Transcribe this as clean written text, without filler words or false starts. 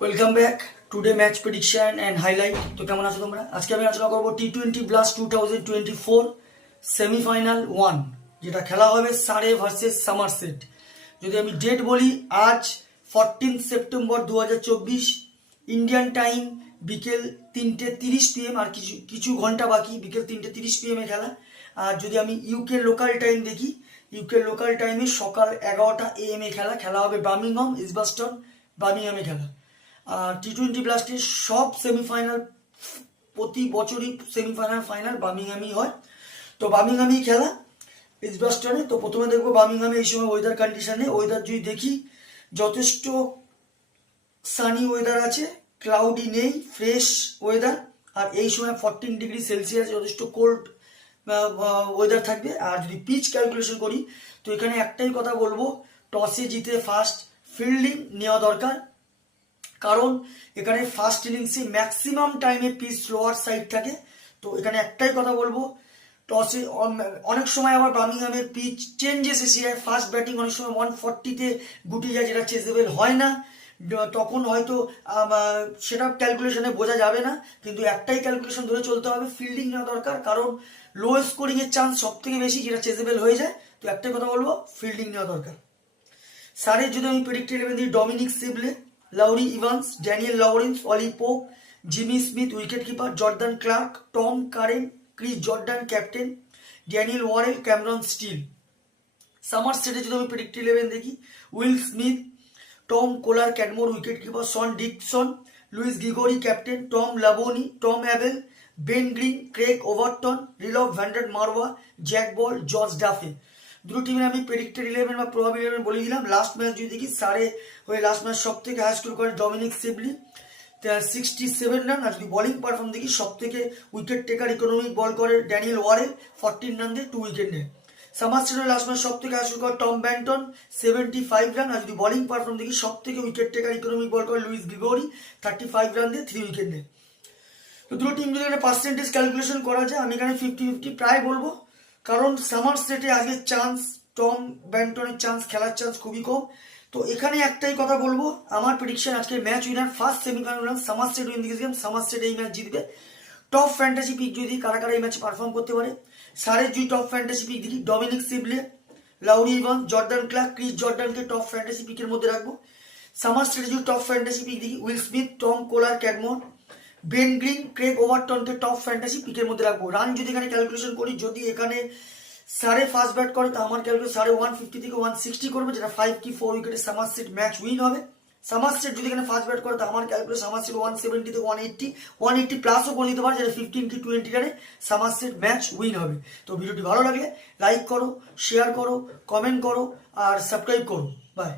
Welcome back today match prediction and highlight. তো কেমন আছো তোমরা? আজকে আমি আলোচনা করবো T20 ব্লাস্ট 2024 সেমিফাইনাল 1, যেটা খেলা হবে সারে ভার্সেস সামারসেট। যদি আমি ডেট বলি, আজ 14 সেপ্টেম্বর 2024 ইন্ডিয়ান টাইম বিকেল 3:30 PM, আর কিছু কিছু ঘন্টা বাকি, বিকেল 3:30 PM এ খেলা। আর যদি আমি ইউকে লোকাল টাইম দেখি, ইউকে লোকাল টাইমে সকাল 11টা AM এ খেলা হবে বার্মিংহাম ইজবাস্টন, বার্মিংহামে খেলা। আর T20 ব্লাস্টের সব সেমিফাইনাল, প্রতি বছরই সেমিফাইনাল ফাইনাল বার্মিংহামই হয়। তো বার্মিংহামই খেলা ইজবাস্টনে। তো প্রথমে দেখবো বার্মিংহামে এই সময় ওয়েদার কন্ডিশনে। ওয়েদার যদি দেখি, যথেষ্ট সানি ওয়েদার আছে, ক্লাউডি নেই, ফ্রেশ ওয়েদার। আর এই সময় 14°C, যথেষ্ট কোল্ড ওয়েদার থাকবে। আর যদি পিচ ক্যালকুলেশন করি, তো এখানে একটাই কথা বলবো, টসে জিতে ফার্স্ট ফিল্ডিং নেওয়া দরকার। কারণ এখানে ফার্স্ট ইনিংসে ম্যাক্সিমাম টাইমে পিচ লোয়ার সাইড থাকে। তো এখানে একটাই কথা বলবো, টসে অনেক সময় আবার বার্মিংহামের পিচ চেঞ্জেস এসে যায়। ফার্স্ট ব্যাটিং অনেক সময় 140-তে গুটি যায়, যেটা চেজেবল হয় না। তখন হয়তো সেটা ক্যালকুলেশনে বোঝা যাবে না, কিন্তু একটাই ক্যালকুলেশন ধরে চলতে হবে, ফিল্ডিং নেওয়া দরকার। কারণ লো স্কোরিং এর চান্স সব থেকে বেশি, যেটা চেজেবল হয়ে যায়। তো একটাই কথা বলবো, ফিল্ডিং নেওয়া দরকার। সারের যদি আমি প্রেডিক্টেড 11 দিই, Dominic Sibley, Laurie Evans, Daniel Lawrence, Ollie Pope, Jamie Smith wicket keeper, Jordan Clark, Tom Curran, Chris Jordan captain, Daniel Worrall, Cameron Steel. সামারসেটে যদি আমি প্রেডিক্টেড 11 দেখি, Will Smith, Tom Kohler Cadmore wicket keeper, Sean Dickson, Lewis Gregory captain, Tom লাবোনি, Tom Abell, Ben Green, Craig Overton, Roelof van der Merwe, Jake Ball, George Duffy. দুটো টিমের আমি predicted 11 বা probable 11 বলে দিলাম। লাস্ট ম্যাচ যদি দেখি, সারে হয়ে লাস্ট ম্যাচ সব থেকে হাই স্কোর করে ডমিনিক সিবলি, 67 রান। আর যদি বোলিং পারফর্ম দেখি, সব থেকে উইকেট টেকার ইকোনমিক বল করে ড্যানিয়েল ওয়ারেল, 14 রান দিয়ে 2 উইকেট নেয়। সামারসেটের লাস্ট ম্যাচ সব থেকে হাই স্কোর করে টম ব্যান্টন, 75 রান। আর যদি বোলিং পারফর্ম দেখি, সব থেকে উইকেট টেকার ইকোনমিক বল করে লুইস গিগোরি, 35 রান দিয়ে 3 উইকেট নেয়। তো দুটো টিম যদি এখানে পার্সেন্টেজ ক্যালকুলেশন করা যায়, আমি এখানে 50-50 প্রায় বলবো। কারণ সামারসেটে আগে চান্স, টম ব্যান্টনের চান্স, খেলার চান্স খুবই কম। তো এখানে একটাই কথা বলবো, আমার প্রেডিকশন আজকে match winner first semifinal Somerset win দিয়েছিলাম, সামারসেট এই ম্যাচ জিতবে। টপ ফ্যান্টাসি পিক যদি কারা কারা এই ম্যাচে পারফর্ম করতে পারে, সারের যদি টপ ফ্যান্টাসি পিক দেখি, Dominic Sibley, Laurie Evans, Jordan Clarke, Chris জর্ডানকে টপ ফ্যান্টাসি পিকের মধ্যে রাখবো। সামারসেটে যদি টপ ফ্যান্টাসি পিক দেখি, Will Smith, Tom Kohler Cadmore, Ben Green, Craig ওভারটনকে টপ ফ্যান্টাসি পিকের মধ্যে রাখবো। রান যদি এখানে ক্যালকুলেশন করি, যদি এখানে সারে ফার্স্ট ব্যাট করে, তো আমার ক্যালকুলেশন সারে 150 থেকে 160 করবে, যেটা 5 কি 4 উইকেটে সামারসেট ম্যাচ উইন হবে। সামারসেট যদি এখানে ফার্স্ট ব্যাট করে, তো আমার ক্যালকুলেশন সামারসেট 170 থেকে 180 প্লাসও করে দিতে পারে, যেটা 15 কি 20 রানে সামারসেট ম্যাচ উইন হবে। তো ভিডিওটি ভালো লাগলে লাইক করো, শেয়ার করো, কমেন্ট করো আর সাবস্ক্রাইব করো। বাই।